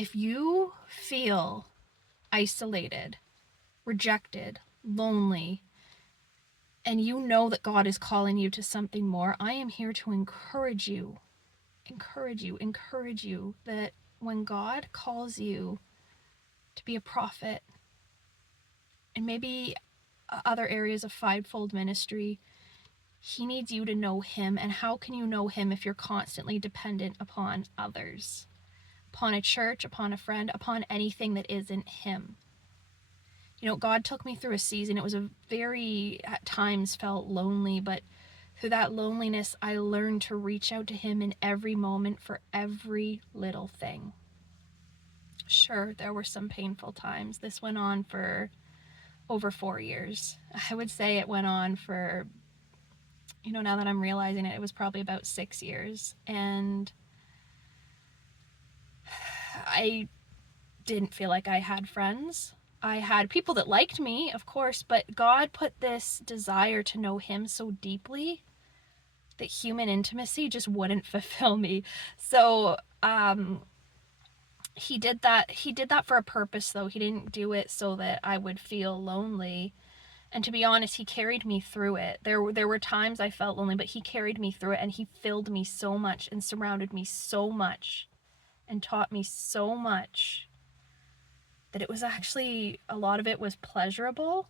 If you feel isolated, rejected, lonely, and you know that God is calling you to something more, I am here to encourage you that when God calls you to be a prophet and maybe other areas of fivefold ministry, he needs you to know him. And how can you know him if you're constantly dependent upon others, upon a church, upon a friend, upon anything that isn't him? You know, God took me through a season. It was a very, at times, felt lonely, but through that loneliness, I learned to reach out to him in every moment for every little thing. Sure, there were some painful times. This went on for over 4 years. I would say it went on for, now that I'm realizing it, it was probably about 6 years. And I didn't feel like I had friends. I had people that liked me, of course, but God put this desire to know him so deeply that human intimacy just wouldn't fulfill me. So, he did that for a purpose, though. He didn't do it so that I would feel lonely. And to be honest, he carried me through it. There were times I felt lonely, but he carried me through it, and he filled me so much and surrounded me so much and taught me so much that it was actually, a lot of it was pleasurable.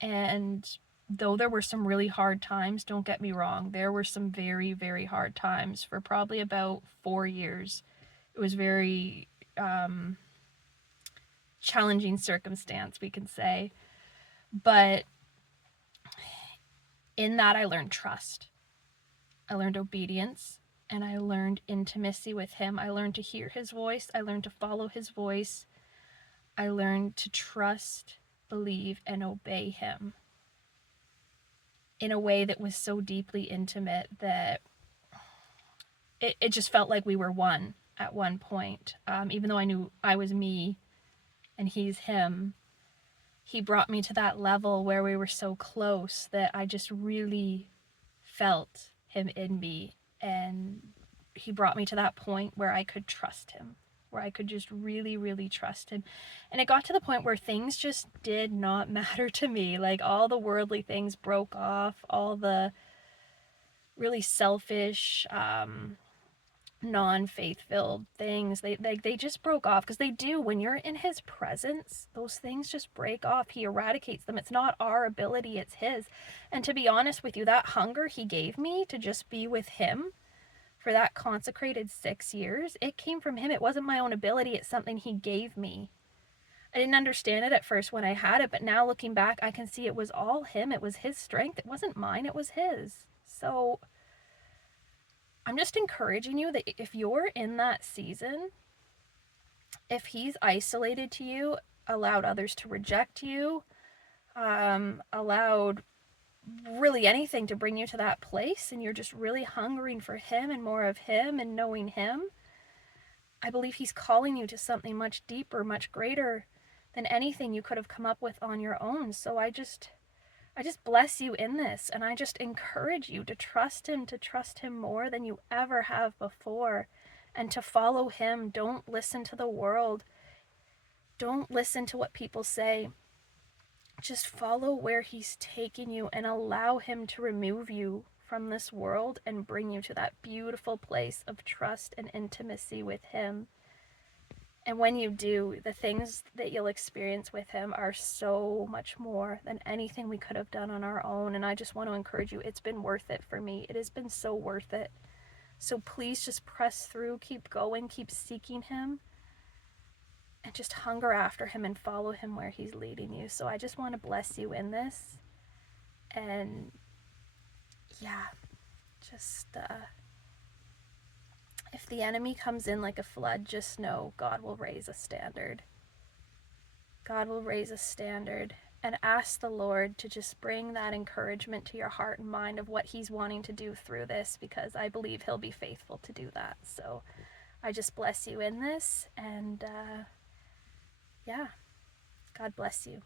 And though there were some really hard times, don't get me wrong, there were some very, very hard times for probably about 4 years. It was very challenging circumstance, we can say. But in that, I learned trust. I learned obedience, and I learned intimacy with him. I learned to hear his voice. I learned to follow his voice. I learned to trust, believe, and obey him in a way that was so deeply intimate that it just felt like we were one at one point. Even though I knew I was me and he's him, he brought me to that level where we were so close that I just really felt him in me. And he brought me to that point where I could trust him, where I could just really, really trust him. And it got to the point where things just did not matter to me. Like, all the worldly things broke off, all the really selfish, non-faith-filled things, they just broke off, because they do. When you're in his presence, those things just break off. He eradicates them. It's not our ability, it's his. And to be honest with you, that hunger he gave me to just be with him for that consecrated 6 years, it came from him. It wasn't my own ability. It's something he gave me. I didn't understand it at first when I had it, but now looking back, I can see it was all him. It was his strength. It wasn't mine. It was his. So I'm just encouraging you that if you're in that season, if he's isolated to you, allowed others to reject you, allowed really anything to bring you to that place, and you're just really hungering for him and more of him and knowing him, I believe he's calling you to something much deeper, much greater than anything you could have come up with on your own. So I just bless you in this, and I just encourage you to trust him more than you ever have before, and to follow him. Don't listen to the world. Don't listen to what people say. Just follow where he's taking you, and allow him to remove you from this world and bring you to that beautiful place of trust and intimacy with him. And when you do, the things that you'll experience with him are so much more than anything we could have done on our own. And I just want to encourage you, it's been worth it for me. It has been so worth it. So please just press through, keep going, keep seeking him, and just hunger after him and follow him where he's leading you. So I just want to bless you in this. And yeah, just if the enemy comes in like a flood, just know God will raise a standard. God will raise a standard. And ask the Lord to just bring that encouragement to your heart and mind of what he's wanting to do through this, because I believe he'll be faithful to do that. So I just bless you in this, and yeah, God bless you.